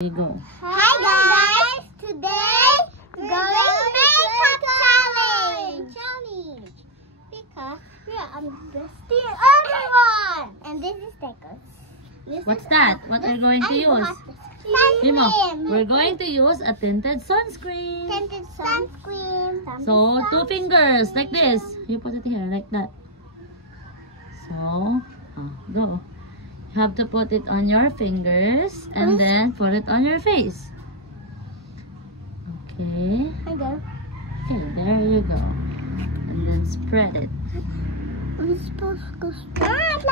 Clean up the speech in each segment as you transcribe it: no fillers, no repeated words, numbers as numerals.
You go. Hi guys! Today we're going makeup challenge because we are bestie everyone. And this is Tekos. What's that? What are you going to use? Timo, we're going to use a tinted sunscreen. Tinted sunscreen. So 2 fingers like this. You put it here like that. So go. You have to put it on your fingers and then put it on your face. Okay. I go. Okay, there you go. And then spread it. I'm supposed to go straight.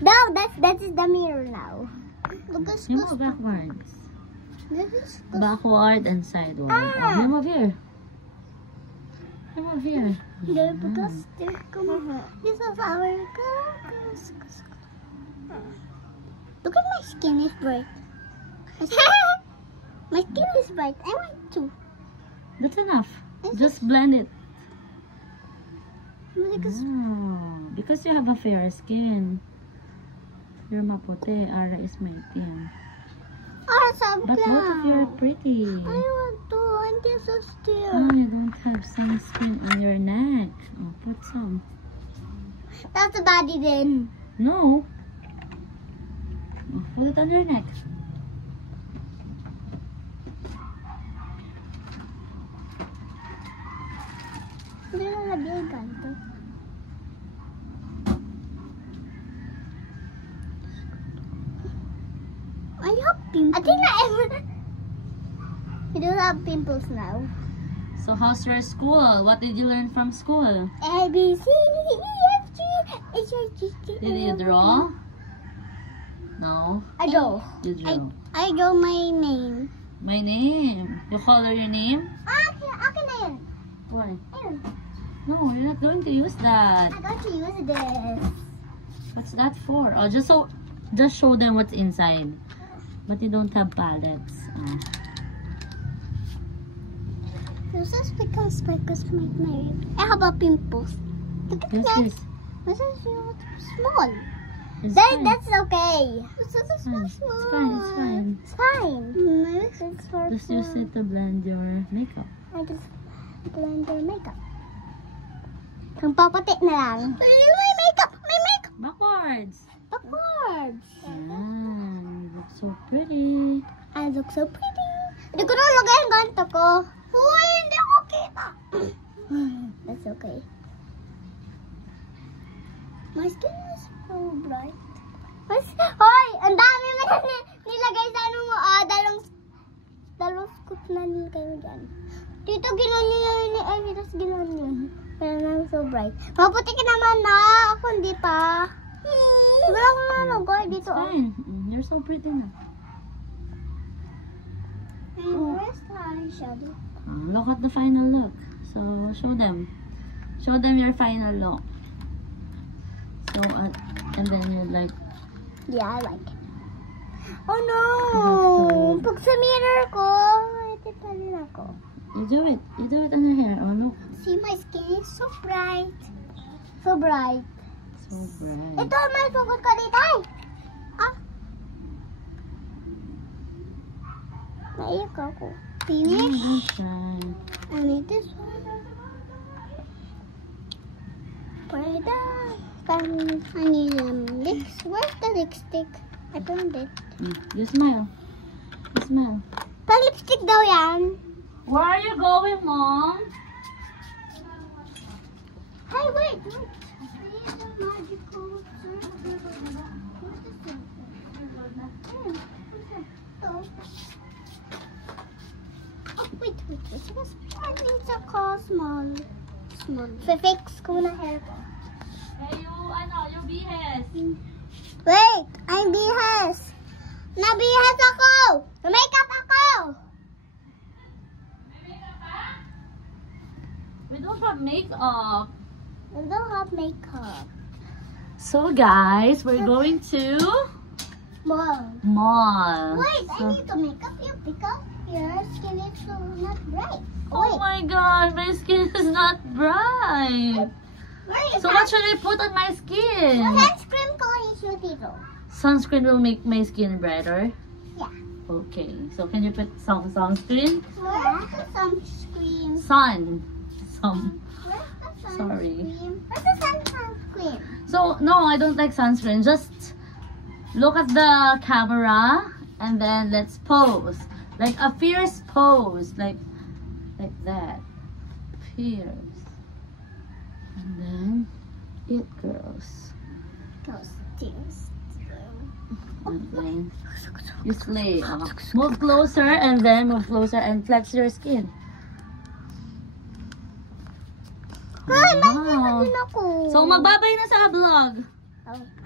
No, that is the mirror now. Look, You move backwards. this is Backward and sideward. Ah. You move here. You move here. because this is our Look at my skin is bright. My skin is bright. I want to. That's enough. Just blend it. Because you have a fair skin. You're maputi. Ara is maitim. But what if you're pretty? I want to. And this is still. Oh, you don't have sunscreen on your neck. Oh, put some. That's the body then. No. Oh, put it on your neck. Hindi na nabiyay ganito. I have pimples. I think you don't have pimples now. So how's your school? What did you learn from school? A, B, C, D, E, F, G, H, I, J, K, L, Did you draw? No. I draw. You drew. I draw my name. My name. You color your name? Akin na yun. Why? Ayun. No, you're not going to use that. I got to use this. What's that for? Oh, just show them what's inside. But you don't have palettes. This is because my I have a pimples. Look at Yes, that. yes. This is small. It's Then fine. that's okay. This is fine. so small. It's fine, it's fine. It's fine. It's for Just use it to blend your makeup. I just blend your makeup. Ang papatik na lang. My makeup! My makeup! Backwards. Backwards. You look so pretty. I look so pretty. Hindi ko na lagay ang ganito ko. Uy, hindi ako kita. That's okay. My skin is so bright. Hoy, ang dami mo na nilagay sa ano mo. Dalawang scoop na nilagay mo dyan. Dito ginawa niya ni Ivy, tapos ginawa niya. Kaya naman so bright. Maputi ka naman na. Ako hindi pa. Wala akong nalagay dito. It's fine. You're so pretty now. Where's the eyeshadow? Look at the final look. So, show them. Show them your final look. So, and then you like... Yeah, I like it. Oh no! Pag sa mirror ko, ititalin ako. You do it. You do it on your hair. Oh, look. See, my skin is so bright. So bright. So bright. Ito, may sugot ka dito. Ay! Naiyak ako. Finish. Don't try. I need this one. Prada. I need where's the lipstick? I found it. You smile. You smile. Pa-lipstick daw yan. Where are you going, Mom? Hey, wait. I need the magical circle. Oh, wait. I need the small. Fix ko na hair ko. Hey, you BS. Wait, I'm bihas. Nabihas ako. Na-makeup ako. We don't have makeup. I don't have makeup. So, guys, we're going to mall. Wait, I So- need to make up you because your skin is so not bright. Oh my God, my skin is not bright. So what should I put on my skin? Sunscreen ko is dito. Sunscreen will make my skin brighter. Yeah. Okay, so can you put some sunscreen? Where's the sunscreen? Sun. Where's the sunscreen? Sorry. Where's the sunscreen? So, no, I don't like sunscreen. Just look at the camera and then let's pose. Like a fierce pose. Like that. Fierce. And then, it girls. Costumes. And then, you slay. Move closer and then move closer and flex your skin. Ay, Wow. din ako. So, magbabay na sa vlog. Oh.